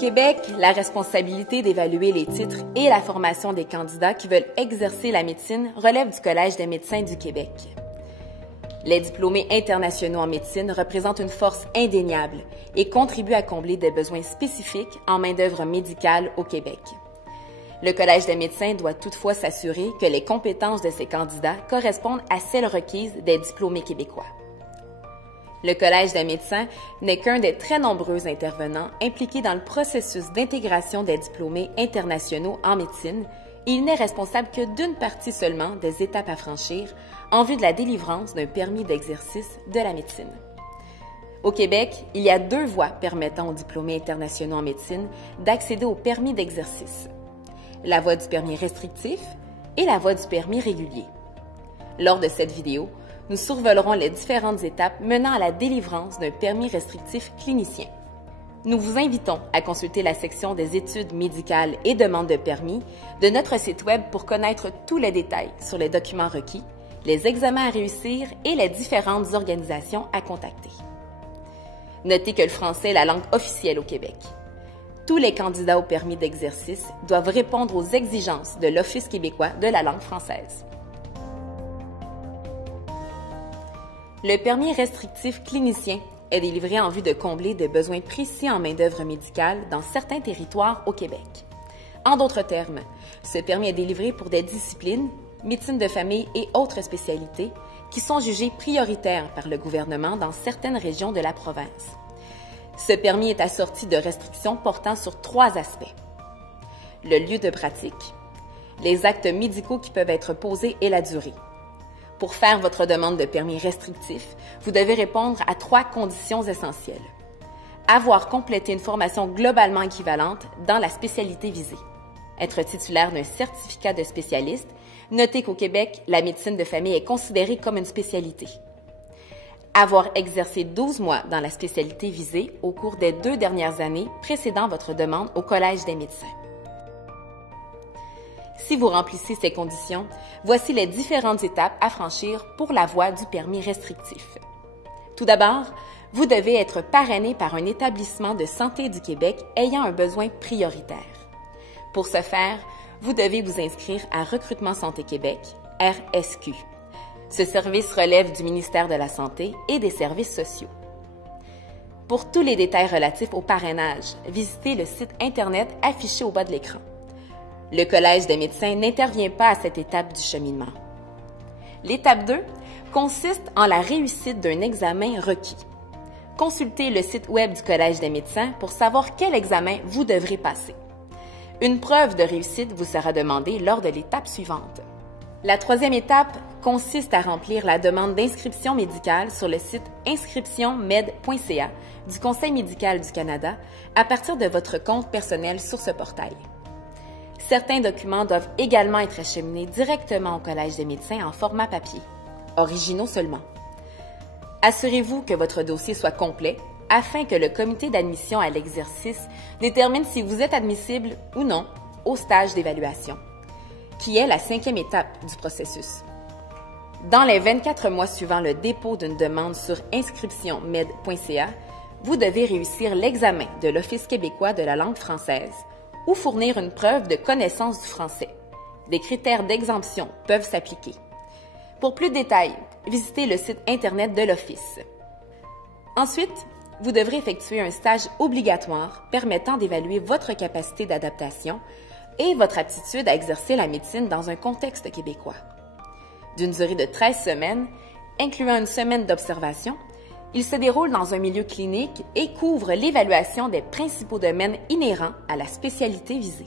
Québec, la responsabilité d'évaluer les titres et la formation des candidats qui veulent exercer la médecine relève du Collège des médecins du Québec. Les diplômés internationaux en médecine représentent une force indéniable et contribuent à combler des besoins spécifiques en main-d'œuvre médicale au Québec. Le Collège des médecins doit toutefois s'assurer que les compétences de ses candidats correspondent à celles requises des diplômés québécois. Le Collège des médecins n'est qu'un des très nombreux intervenants impliqués dans le processus d'intégration des diplômés internationaux en médecine et il n'est responsable que d'une partie seulement des étapes à franchir en vue de la délivrance d'un permis d'exercice de la médecine. Au Québec, il y a 2 voies permettant aux diplômés internationaux en médecine d'accéder au permis d'exercice. La voie du permis restrictif et la voie du permis régulier. Lors de cette vidéo, nous survolerons les différentes étapes menant à la délivrance d'un permis restrictif clinicien. Nous vous invitons à consulter la section des études médicales et demandes de permis de notre site Web pour connaître tous les détails sur les documents requis, les examens à réussir et les différentes organisations à contacter. Notez que le français est la langue officielle au Québec. Tous les candidats au permis d'exercice doivent répondre aux exigences de l'Office québécois de la langue française. Le permis restrictif clinicien est délivré en vue de combler des besoins précis en main-d'œuvre médicale dans certains territoires au Québec. En d'autres termes, ce permis est délivré pour des disciplines, médecine de famille et autres spécialités, qui sont jugées prioritaires par le gouvernement dans certaines régions de la province. Ce permis est assorti de restrictions portant sur 3 aspects. Le lieu de pratique, les actes médicaux qui peuvent être posés et la durée. Pour faire votre demande de permis restrictif, vous devez répondre à 3 conditions essentielles. Avoir complété une formation globalement équivalente dans la spécialité visée. Être titulaire d'un certificat de spécialiste. Notez qu'au Québec, la médecine de famille est considérée comme une spécialité. Avoir exercé 12 mois dans la spécialité visée au cours des 2 dernières années précédant votre demande au Collège des médecins. Si vous remplissez ces conditions, voici les différentes étapes à franchir pour la voie du permis restrictif. Tout d'abord, vous devez être parrainé par un établissement de santé du Québec ayant un besoin prioritaire. Pour ce faire, vous devez vous inscrire à Recrutement Santé Québec, RSQ. Ce service relève du ministère de la Santé et des Services sociaux. Pour tous les détails relatifs au parrainage, visitez le site Internet affiché au bas de l'écran. Le Collège des médecins n'intervient pas à cette étape du cheminement. L'étape 2 consiste en la réussite d'un examen requis. Consultez le site Web du Collège des médecins pour savoir quel examen vous devrez passer. Une preuve de réussite vous sera demandée lors de l'étape suivante. La 3e étape consiste à remplir la demande d'inscription médicale sur le site inscriptionmed.ca du Conseil médical du Canada à partir de votre compte personnel sur ce portail. Certains documents doivent également être acheminés directement au Collège des médecins en format papier, originaux seulement. Assurez-vous que votre dossier soit complet afin que le comité d'admission à l'exercice détermine si vous êtes admissible ou non au stage d'évaluation, qui est la 5e étape du processus. Dans les 24 mois suivant le dépôt d'une demande sur inscriptionmed.ca, vous devez réussir l'examen de l'Office québécois de la langue française ou fournir une preuve de connaissance du français. Des critères d'exemption peuvent s'appliquer. Pour plus de détails, visitez le site Internet de l'Office. Ensuite, vous devrez effectuer un stage obligatoire permettant d'évaluer votre capacité d'adaptation et votre aptitude à exercer la médecine dans un contexte québécois. D'une durée de 13 semaines, incluant une semaine d'observation, il se déroule dans un milieu clinique et couvre l'évaluation des principaux domaines inhérents à la spécialité visée.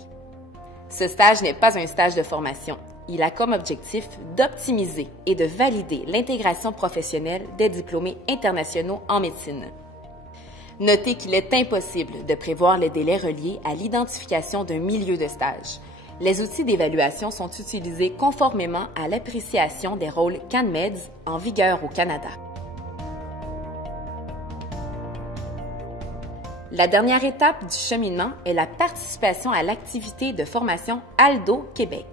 Ce stage n'est pas un stage de formation. Il a comme objectif d'optimiser et de valider l'intégration professionnelle des diplômés internationaux en médecine. Notez qu'il est impossible de prévoir les délais reliés à l'identification d'un milieu de stage. Les outils d'évaluation sont utilisés conformément à l'appréciation des rôles CanMEDS en vigueur au Canada. La dernière étape du cheminement est la participation à l'activité de formation ALDO Québec.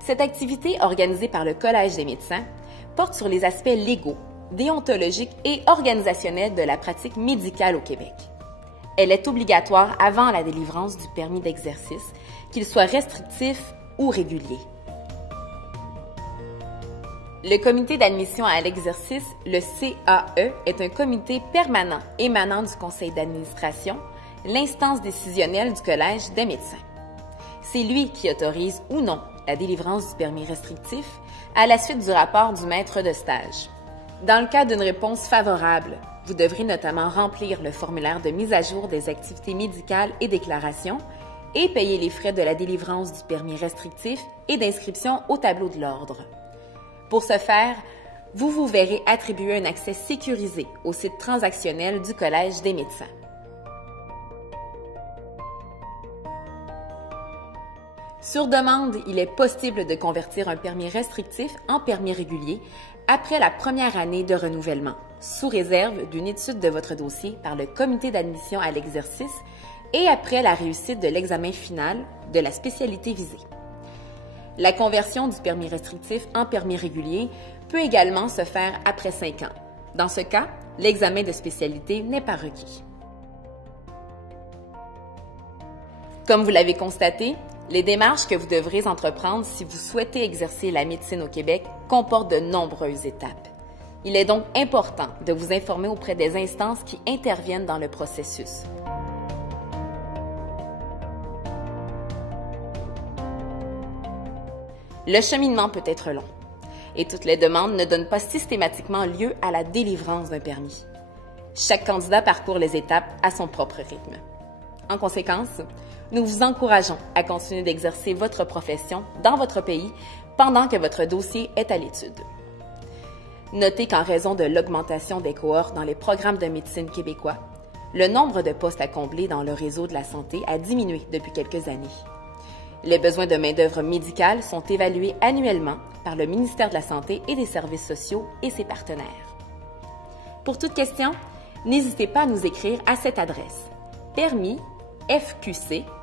Cette activité, organisée par le Collège des médecins, porte sur les aspects légaux, déontologiques et organisationnels de la pratique médicale au Québec. elle est obligatoire avant la délivrance du permis d'exercice, qu'il soit restrictif ou régulier. Le comité d'admission à l'exercice, le CAE, est un comité permanent émanant du conseil d'administration, l'instance décisionnelle du Collège des médecins. C'est lui qui autorise ou non la délivrance du permis restrictif à la suite du rapport du maître de stage. Dans le cas d'une réponse favorable, vous devrez notamment remplir le formulaire de mise à jour des activités médicales et déclarations et payer les frais de la délivrance du permis restrictif et d'inscription au tableau de l'ordre. Pour ce faire, vous vous verrez attribuer un accès sécurisé au site transactionnel du Collège des médecins. Sur demande, il est possible de convertir un permis restrictif en permis régulier après la première année de renouvellement, sous réserve d'une étude de votre dossier par le comité d'admission à l'exercice et après la réussite de l'examen final de la spécialité visée. La conversion du permis restrictif en permis régulier peut également se faire après 5 ans. Dans ce cas, l'examen de spécialité n'est pas requis. Comme vous l'avez constaté, les démarches que vous devrez entreprendre si vous souhaitez exercer la médecine au Québec comportent de nombreuses étapes. Il est donc important de vous informer auprès des instances qui interviennent dans le processus. Le cheminement peut être long et toutes les demandes ne donnent pas systématiquement lieu à la délivrance d'un permis. Chaque candidat parcourt les étapes à son propre rythme. En conséquence, nous vous encourageons à continuer d'exercer votre profession dans votre pays pendant que votre dossier est à l'étude. Notez qu'en raison de l'augmentation des cohortes dans les programmes de médecine québécois, le nombre de postes à combler dans le réseau de la santé a diminué depuis quelques années. Les besoins de main-d'œuvre médicale sont évalués annuellement par le ministère de la Santé et des Services sociaux et ses partenaires. Pour toute question, n'hésitez pas à nous écrire à cette adresse permis fqc@cmq.org.